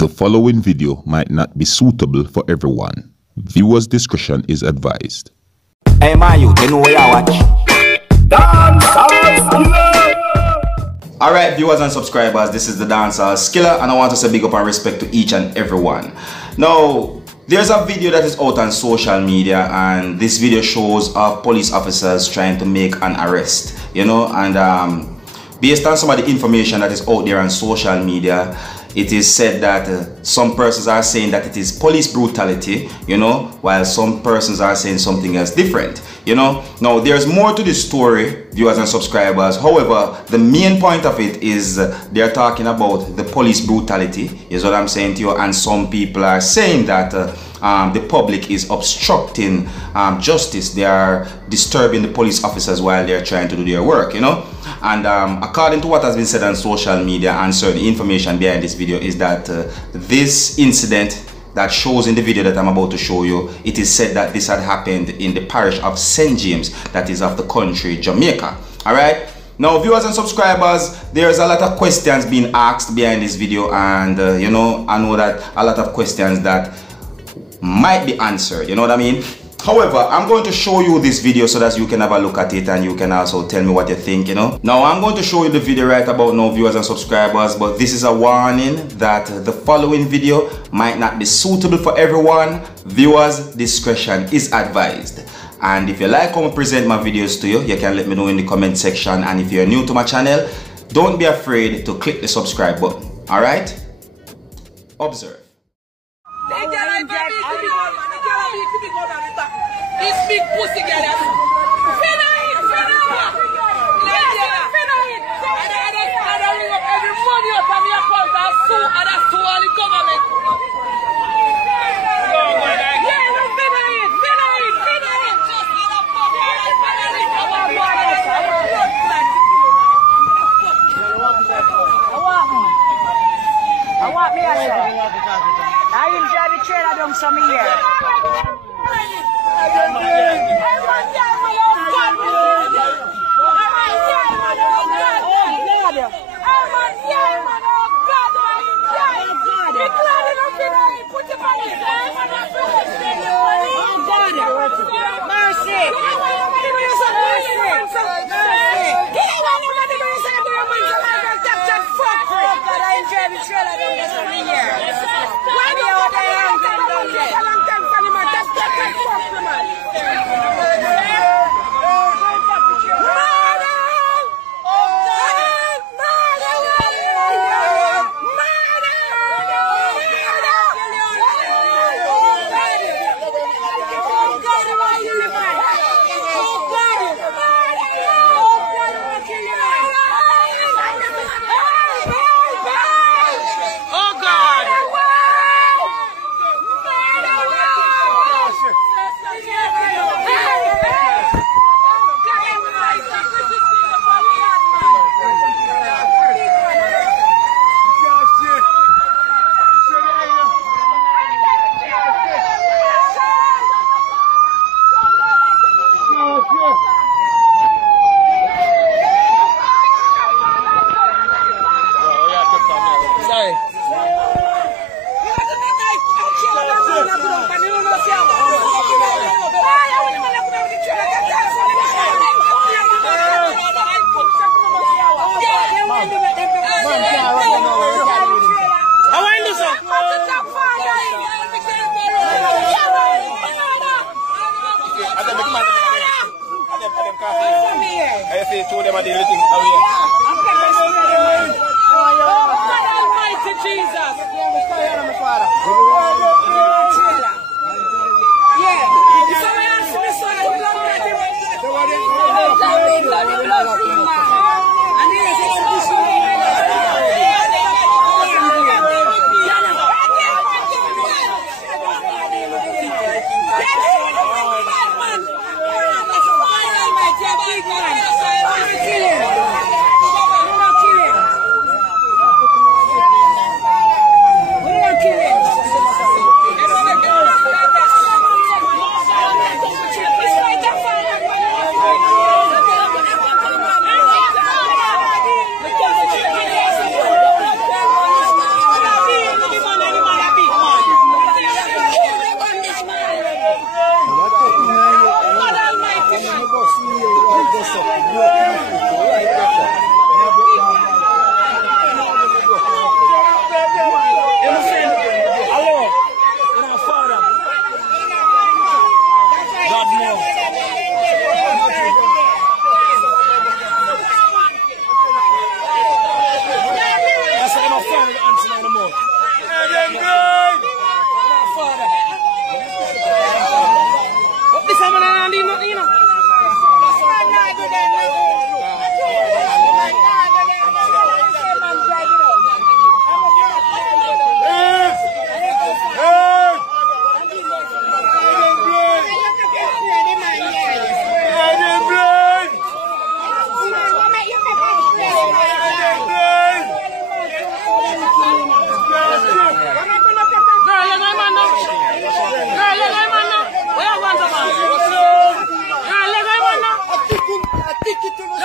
The following video might not be suitable for everyone. Viewers' discretion is advised. Hey man, you know where I watch? Dancehall. Alright viewers and subscribers, this is the Dancehall Skilla, and I want to say big up and respect to each and everyone. Now, there's a video that is out on social media, and this video shows police officers trying to make an arrest, you know, and based on some of the information that is out there on social media, it is said that some persons are saying that it is police brutality, you know, while some persons are saying something else different, you know. Now, there's more to this story, viewers and subscribers. However, the main point of it is they're talking about the police brutality, is what I'm saying to you, and some people are saying that the public is obstructing justice. They are disturbing the police officers while they're trying to do their work, you know. And according to what has been said on social media and certain information behind this video is that this incident that shows in the video that I'm about to show you, it is said that this had happened in the parish of St. James, that is of the country Jamaica. Alright, now viewers and subscribers, there's a lot of questions being asked behind this video, and you know, I know that a lot of questions that might be answered, you know what I mean. However, I'm going to show you this video so that you can have a look at it and you can also tell me what you think, you know. Now, I'm going to show you the video right about now, viewers and subscribers, but this is a warning that the following video might not be suitable for everyone. Viewers' discretion is advised. And if you like how I present my videos to you, you can let me know in the comment section. And if you're new to my channel, don't be afraid to click the subscribe button. Alright? Observe. This big pussy girl is finna it. I don't ring up every money out of your account and sue, and that's to all the government. Yeah, no, finna it. I want me, I said. I enjoy the trailer down some here. make it to the